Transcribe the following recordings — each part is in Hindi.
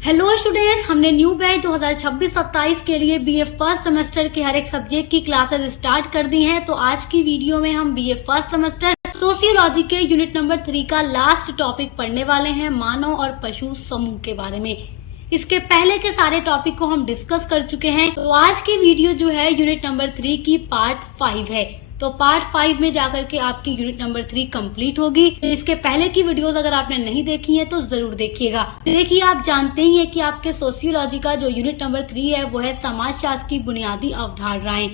हेलो स्टूडेंट्स, हमने न्यू बैच 2026-27 के लिए बीए फर्स्ट सेमेस्टर के हर एक सब्जेक्ट की क्लासेस स्टार्ट कर दी हैं। तो आज की वीडियो में हम बीए फर्स्ट सेमेस्टर सोशियोलॉजी के यूनिट नंबर 3 का लास्ट टॉपिक पढ़ने वाले हैं, मानव और पशु समूह के बारे में। इसके पहले के सारे टॉपिक को हम डिस्कस कर चुके हैं। तो आज की वीडियो जो है यूनिट नंबर 3 की पार्ट 5 है। तो पार्ट 5 में जाकर के आपकी यूनिट नंबर 3 कंप्लीट होगी। तो इसके पहले की वीडियोस अगर आपने नहीं देखी है तो जरूर देखिएगा। देखिए, आप जानते ही हैं कि आपके सोशियोलॉजी का जो यूनिट नंबर 3 है वो है समाजशास्त्र की बुनियादी अवधारणाएं।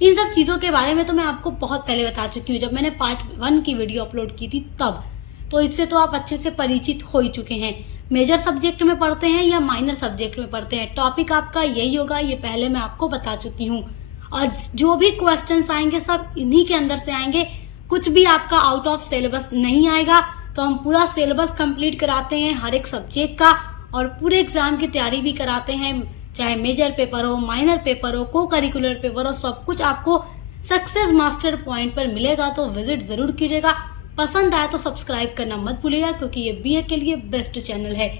इन सब चीजों के बारे में तो मैं आपको बहुत पहले बता चुकी हूँ, जब मैंने पार्ट 1 की वीडियो अपलोड की थी तब। तो इससे तो आप अच्छे से परिचित हो ही चुके हैं। मेजर सब्जेक्ट में पढ़ते हैं या माइनर सब्जेक्ट में पढ़ते हैं, टॉपिक आपका यही होगा, ये पहले मैं आपको बता चुकी हूँ। और जो भी क्वेश्चंस आएंगे सब इन्हीं के अंदर से आएंगे, कुछ भी आपका आउट ऑफ सिलेबस नहीं आएगा। तो हम पूरा सिलेबस कंप्लीट कराते हैं हर एक सब्जेक्ट का, और पूरे एग्जाम की तैयारी भी कराते हैं, चाहे मेजर पेपर हो, माइनर पेपर हो, को करिकुलर पेपर हो, सब कुछ आपको सक्सेस मास्टर पॉइंट पर मिलेगा। तो विजिट जरूर कीजिएगा। पसंद आए तो सब्सक्राइब करना मत भूलिएगा, क्योंकि ये बीए के लिए बेस्ट चैनल है।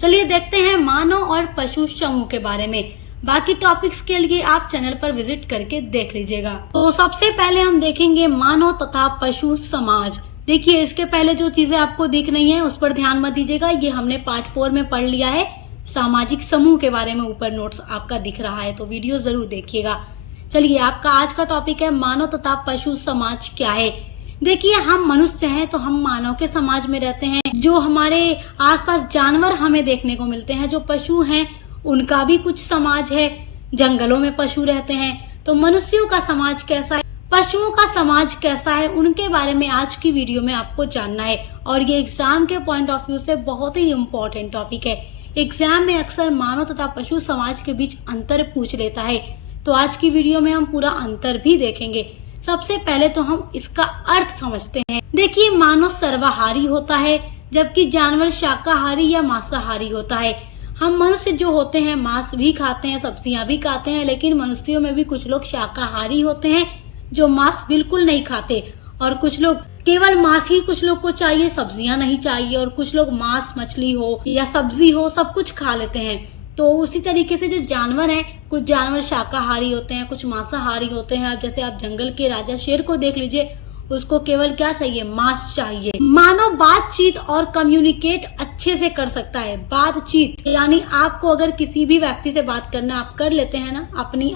चलिए देखते हैं मानव और पशु समूह के बारे में। बाकी टॉपिक्स के लिए आप चैनल पर विजिट करके देख लीजिएगा। तो सबसे पहले हम देखेंगे मानव तथा पशु समाज। देखिए, इसके पहले जो चीजें आपको दिख रही हैं उस पर ध्यान मत दीजिएगा, ये हमने पार्ट 4 में पढ़ लिया है। सामाजिक समूह के बारे में ऊपर नोट्स आपका दिख रहा है, तो वीडियो जरूर देखिएगा। चलिए, आपका आज का टॉपिक है मानव तथा पशु समाज क्या है। देखिए, हम मनुष्य हैं तो हम मानव के समाज में रहते हैं। जो हमारे आसपास जानवर हमें देखने को मिलते हैं, जो पशु हैं, उनका भी कुछ समाज है। जंगलों में पशु रहते हैं। तो मनुष्यों का समाज कैसा है, पशुओं का समाज कैसा है, उनके बारे में आज की वीडियो में आपको जानना है। और ये एग्जाम के पॉइंट ऑफ व्यू से बहुत ही इम्पोर्टेंट टॉपिक है। एग्जाम में अक्सर मानव तथा पशु समाज के बीच अंतर पूछ लेता है। तो आज की वीडियो में हम पूरा अंतर भी देखेंगे। सबसे पहले तो हम इसका अर्थ समझते हैं। देखिए, मानव सर्वाहारी होता है, जबकि जानवर शाकाहारी या मांसाहारी होता है। हम मनुष्य जो होते हैं मांस भी खाते हैं, सब्जियां भी खाते हैं, लेकिन मनुष्यों में भी कुछ लोग शाकाहारी होते हैं जो मांस बिल्कुल नहीं खाते, और कुछ लोग केवल मांस ही कुछ लोग को चाहिए, सब्जियां नहीं चाहिए, और कुछ लोग मांस, मछली हो या सब्जी हो सब कुछ खा लेते हैं। तो उसी तरीके से जो जानवर हैं, कुछ जानवर शाकाहारी होते हैं, कुछ मांसाहारी होते हैं। अब जैसे आप जंगल के राजा शेर को देख लीजिए, उसको केवल क्या चाहिए, मांस चाहिए। मानव बातचीत और कम्युनिकेट अच्छे से कर सकता है। बातचीत यानी आपको अगर किसी भी व्यक्ति से बात करना आप कर लेते हैं ना,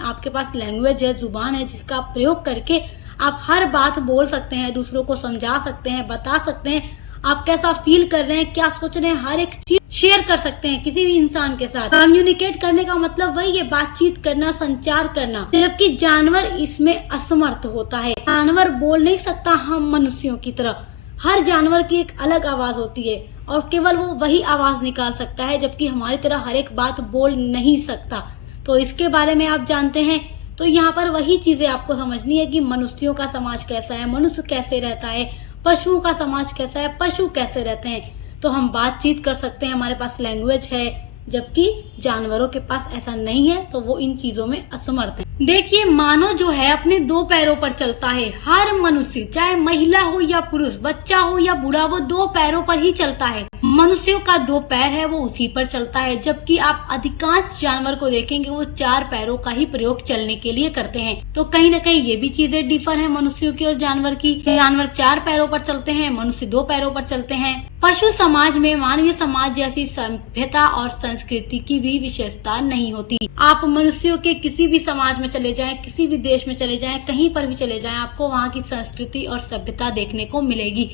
आपके पास लैंग्वेज है, जुबान है, जिसका आप प्रयोग करके आप हर बात बोल सकते हैं, दूसरों को समझा सकते हैं, बता सकते हैं आप कैसा फील कर रहे हैं, क्या सोच रहे हैं, हर एक चीज शेयर कर सकते हैं किसी भी इंसान के साथ। कम्युनिकेट करने का मतलब वही है, बातचीत करना, संचार करना। जबकि जानवर इसमें असमर्थ होता है। जानवर बोल नहीं सकता हम मनुष्यों की तरह। हर जानवर की एक अलग आवाज होती है और केवल वो वही आवाज निकाल सकता है, जबकि हमारी तरह हर एक बात बोल नहीं सकता। तो इसके बारे में आप जानते हैं। तो यहाँ पर वही चीजें आपको समझनी है कि मनुष्यों का समाज कैसा है, मनुष्य कैसे रहता है, पशुओं का समाज कैसा है, पशु कैसे रहते हैं। तो हम बातचीत कर सकते हैं, हमारे पास लैंग्वेज है, जबकि जानवरों के पास ऐसा नहीं है, तो वो इन चीजों में असमर्थ है। देखिए, मानव जो है अपने 2 पैरों पर चलता है। हर मनुष्य, चाहे महिला हो या पुरुष, बच्चा हो या बूढ़ा, वो 2 पैरों पर ही चलता है। मनुष्यों का 2 पैर है, वो उसी पर चलता है। जबकि आप अधिकांश जानवर को देखेंगे वो 4 पैरों का ही प्रयोग चलने के लिए करते हैं। तो कहीं न कहीं ये भी चीजें डिफर है मनुष्यों की और जानवर की। जानवर 4 पैरों पर चलते हैं, मनुष्य 2 पैरों पर चलते हैं। पशु समाज में मानवीय समाज जैसी सभ्यता और संस्कृति की भी विशेषता नहीं होती। आप मनुष्यों के किसी भी समाज में चले जाएं, किसी भी देश में चले जाएं, कहीं पर भी चले जाएं, आपको वहाँ की संस्कृति और सभ्यता देखने को मिलेगी।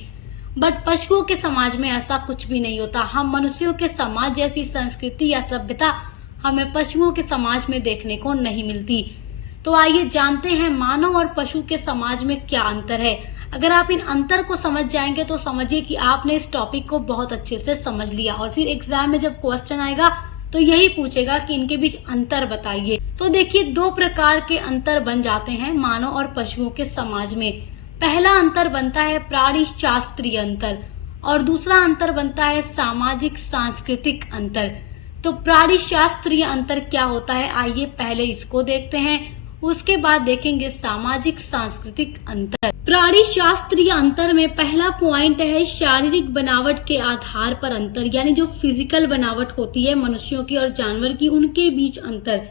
बट पशुओं के समाज में ऐसा कुछ भी नहीं होता। हम मनुष्यों के समाज जैसी संस्कृति या सभ्यता हमें पशुओं के समाज में देखने को नहीं मिलती। तो आइए जानते हैं मानव और पशु के समाज में क्या अंतर है। अगर आप इन अंतर को समझ जाएंगे तो समझिए कि आपने इस टॉपिक को बहुत अच्छे से समझ लिया। और फिर एग्जाम में जब क्वेश्चन आएगा तो यही पूछेगा कि इनके बीच अंतर बताइए। तो देखिए, 2 प्रकार के अंतर बन जाते हैं मानव और पशुओं के समाज में। पहला अंतर बनता है प्राणी शास्त्रीय अंतर, और दूसरा अंतर बनता है सामाजिक सांस्कृतिक अंतर। तो प्राणी शास्त्रीय अंतर क्या होता है, आइए पहले इसको देखते हैं, उसके बाद देखेंगे सामाजिक सांस्कृतिक अंतर। प्राणी शास्त्रीय अंतर में पहला पॉइंट है शारीरिक बनावट के आधार पर अंतर, यानी जो फिजिकल बनावट होती है मनुष्यों की और जानवर की, उनके बीच अंतर।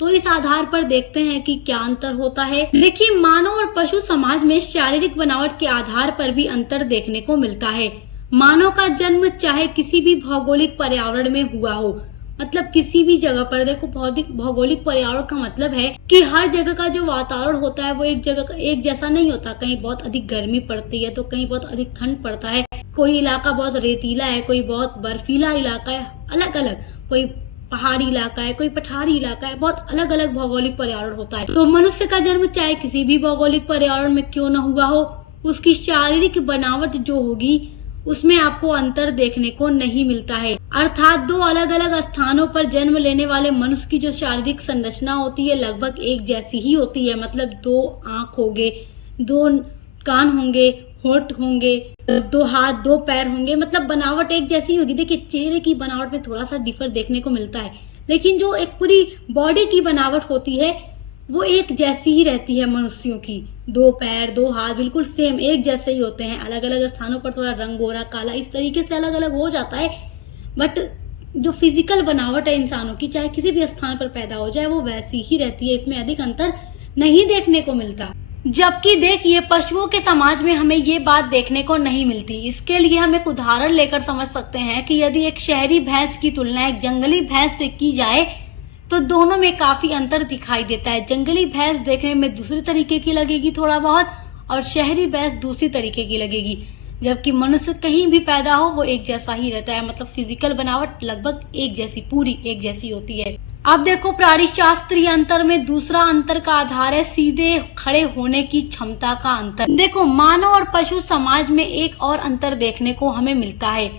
तो इस आधार पर देखते हैं कि क्या अंतर होता है। देखिए, मानव और पशु समाज में शारीरिक बनावट के आधार पर भी अंतर देखने को मिलता है। मानव का जन्म चाहे किसी भी भौगोलिक पर्यावरण में हुआ हो, मतलब किसी भी जगह पर, देखो भौगोलिक पर्यावरण का मतलब है कि हर जगह का जो वातावरण होता है वो एक जगह का एक जैसा नहीं होता। कहीं बहुत अधिक गर्मी पड़ती है तो कहीं बहुत अधिक ठंड पड़ता है, कोई इलाका बहुत रेतीला है, कोई बहुत बर्फीला इलाका है, अलग अलग, कोई पहाड़ी इलाका है, कोई पठारी इलाका है, बहुत अलग अलग भौगोलिक पर्यावरण होता है। तो मनुष्य का जन्म चाहे किसी भी भौगोलिक पर्यावरण में क्यों न हुआ हो, उसकी शारीरिक बनावट जो होगी उसमें आपको अंतर देखने को नहीं मिलता है। अर्थात दो अलग अलग स्थानों पर जन्म लेने वाले मनुष्य की जो शारीरिक संरचना होती है लगभग एक जैसी ही होती है। मतलब 2 आंख होंगे, 2 कान होंगे, होंठ होंगे, 2 हाथ, 2 पैर होंगे, मतलब बनावट एक जैसी होगी। देखिए, चेहरे की बनावट में थोड़ा सा डिफर देखने को मिलता है, लेकिन जो एक पूरी बॉडी की बनावट होती है वो एक जैसी ही रहती है। मनुष्यों की 2 पैर, 2 हाथ बिल्कुल सेम एक जैसे ही होते हैं। अलग अलग स्थानों पर थोड़ा रंग गोरा काला इस तरीके से अलग अलग हो जाता है, बट जो फिजिकल बनावट है इंसानों की, चाहे किसी भी स्थान पर पैदा हो जाए, वो वैसी ही रहती है। इसमें अधिक अंतर नहीं देखने को मिलता। जबकि देखिए, पशुओं के समाज में हमें ये बात देखने को नहीं मिलती। इसके लिए हम एक उदाहरण लेकर समझ सकते हैं कि यदि एक शहरी भैंस की तुलना एक जंगली भैंस से की जाए तो दोनों में काफी अंतर दिखाई देता है। जंगली भैंस देखने में दूसरी तरीके की लगेगी थोड़ा बहुत, और शहरी भैंस दूसरी तरीके की लगेगी। जबकि मनुष्य कहीं भी पैदा हो वो एक जैसा ही रहता है, मतलब फिजिकल बनावट लगभग एक जैसी, पूरी एक जैसी होती है। अब देखो, प्राणी शास्त्रीय अंतर में दूसरा अंतर का आधार है सीधे खड़े होने की क्षमता का अंतर। देखो, मानव और पशु समाज में एक और अंतर देखने को हमें मिलता है,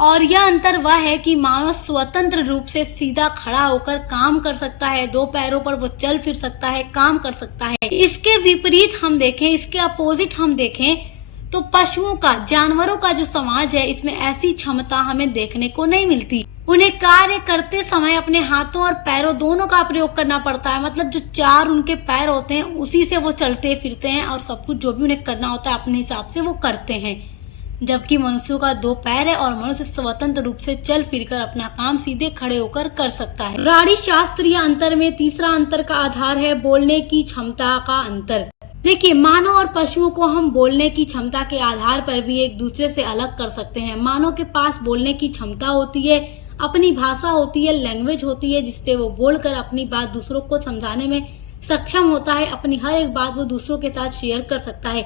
और यह अंतर वह है कि मानव स्वतंत्र रूप से सीधा खड़ा होकर काम कर सकता है। 2 पैरों पर वो चल फिर सकता है, काम कर सकता है। इसके विपरीत हम देखें, इसके अपोजिट हम देखें तो पशुओं का, जानवरों का जो समाज है, इसमें ऐसी क्षमता हमें देखने को नहीं मिलती। उन्हें कार्य करते समय अपने हाथों और पैरों दोनों का प्रयोग करना पड़ता है। मतलब जो 4 उनके पैर होते हैं उसी से वो चलते फिरते हैं, और सब कुछ जो भी उन्हें करना होता है अपने हिसाब से वो करते हैं। जबकि मनुष्यों का 2 पैर है और मनुष्य स्वतंत्र रूप से चल फिरकर अपना काम सीधे खड़े होकर कर सकता है। प्राणी शास्त्रीय अंतर में तीसरा अंतर का आधार है बोलने की क्षमता का अंतर। देखिए, मानव और पशुओं को हम बोलने की क्षमता के आधार पर भी एक दूसरे से अलग कर सकते हैं। मानव के पास बोलने की क्षमता होती है, अपनी भाषा होती है, लैंग्वेज होती है, जिससे वो बोलकर अपनी बात दूसरों को समझाने में सक्षम होता है। अपनी हर एक बात वो दूसरों के साथ शेयर कर सकता है।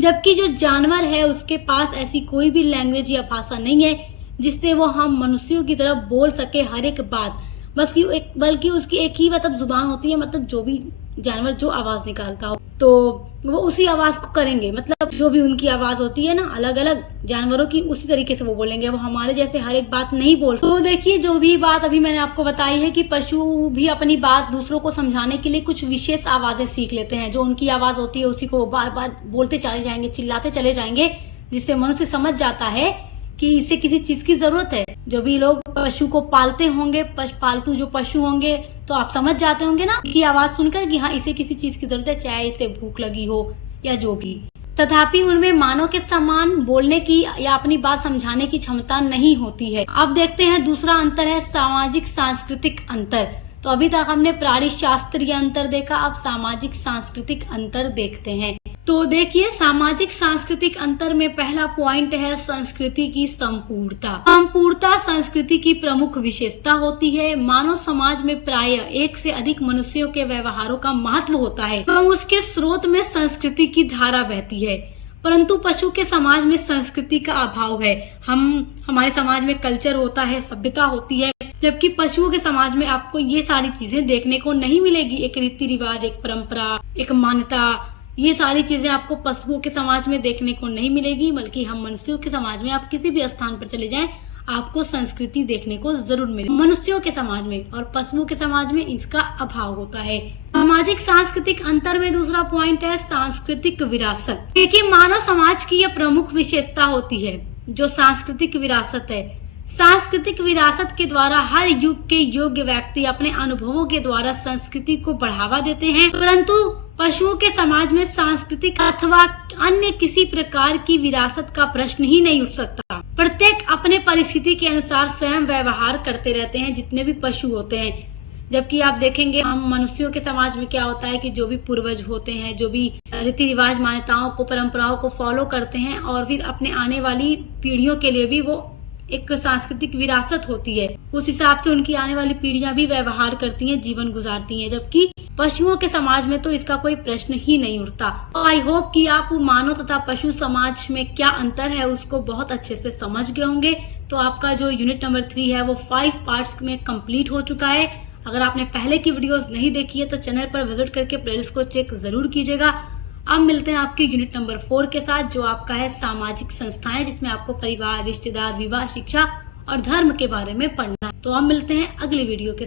जबकि जो जानवर है उसके पास ऐसी कोई भी लैंग्वेज या भाषा नहीं है जिससे वो हम मनुष्यों की तरफ बोल सके हर एक बात, बल्कि उसकी एक ही मतलब जुबान होती है। मतलब जो भी जानवर जो आवाज निकालता हो तो वो उसी आवाज को करेंगे। मतलब जो भी उनकी आवाज होती है ना अलग अलग जानवरों की, उसी तरीके से वो बोलेंगे। वो हमारे जैसे हर एक बात नहीं बोल। तो देखिए, जो भी बात अभी मैंने आपको बताई है कि पशु भी अपनी बात दूसरों को समझाने के लिए कुछ विशेष आवाजें सीख लेते हैं। जो उनकी आवाज होती है उसी को वो बार बार बोलते चले जाएंगे, चिल्लाते चले जाएंगे, जिससे मनुष्य समझ जाता है कि इसे किसी चीज की जरूरत है। जो भी लोग पशु को पालते होंगे, पालतू जो पशु होंगे, तो आप समझ जाते होंगे ना कि आवाज सुनकर कि हाँ, इसे किसी चीज की जरूरत है, चाहे इसे भूख लगी हो या जो भी। तथापि उनमें मानव के समान बोलने की या अपनी बात समझाने की क्षमता नहीं होती है। अब देखते हैं दूसरा अंतर है सामाजिक सांस्कृतिक अंतर। तो अभी तक हमने प्राणी शास्त्रीय अंतर देखा, अब सामाजिक सांस्कृतिक अंतर देखते हैं। तो देखिए, सामाजिक सांस्कृतिक अंतर में पहला पॉइंट है संस्कृति की संपूर्णता। संपूर्णता संस्कृति की प्रमुख विशेषता होती है। मानव समाज में प्रायः एक से अधिक मनुष्यों के व्यवहारों का महत्व होता है एवं उसके स्रोत में संस्कृति की धारा बहती है। परंतु पशु के समाज में संस्कृति का अभाव है। हमारे समाज में कल्चर होता है, सभ्यता होती है, जबकि पशुओं के समाज में आपको ये सारी चीजें देखने को नहीं मिलेगी। एक रीति रिवाज, एक परंपरा, एक मान्यता, ये सारी चीजें आपको पशुओं के समाज में देखने को नहीं मिलेगी। बल्कि हम मनुष्यों के समाज में आप किसी भी स्थान पर चले जाएं, आपको संस्कृति देखने को जरूर मिलेगी। मनुष्यों के समाज में और पशुओं के समाज में इसका अभाव होता है। सामाजिक सांस्कृतिक अंतर में दूसरा पॉइंट है सांस्कृतिक विरासत। देखिए, मानव समाज की यह प्रमुख विशेषता होती है जो सांस्कृतिक विरासत है। सांस्कृतिक विरासत के द्वारा हर युग के योग्य व्यक्ति अपने अनुभवों के द्वारा संस्कृति को बढ़ावा देते हैं, परंतु पशुओं के समाज में सांस्कृतिक अथवा अन्य किसी प्रकार की विरासत का प्रश्न ही नहीं उठ सकता। प्रत्येक अपने परिस्थिति के अनुसार स्वयं व्यवहार करते रहते हैं, जितने भी पशु होते हैं। जबकि आप देखेंगे हम मनुष्यों के समाज में क्या होता है कि जो भी पूर्वज होते हैं, जो भी रीति रिवाज मान्यताओं को परंपराओं को फॉलो करते हैं और फिर अपने आने वाली पीढ़ियों के लिए भी वो एक सांस्कृतिक विरासत होती है, उस हिसाब से उनकी आने वाली पीढ़ियां भी व्यवहार करती हैं, जीवन गुजारती हैं। जबकि पशुओं के समाज में तो इसका कोई प्रश्न ही नहीं उठता। आई होप कि आप मानव तथा पशु समाज में क्या अंतर है उसको बहुत अच्छे से समझ गए होंगे। तो आपका जो यूनिट नंबर 3 है वो 5 पार्ट्स में कंप्लीट हो चुका है। अगर आपने पहले की वीडियोस नहीं देखी है तो चैनल पर विजिट करके प्लेलिस्ट को चेक जरूर कीजिएगा। अब मिलते हैं आपके यूनिट नंबर 4 के साथ, जो आपका है सामाजिक संस्थाएं, जिसमें आपको परिवार, रिश्तेदार, विवाह, शिक्षा और धर्म के बारे में पढ़ना है। तो अब मिलते हैं अगली वीडियो के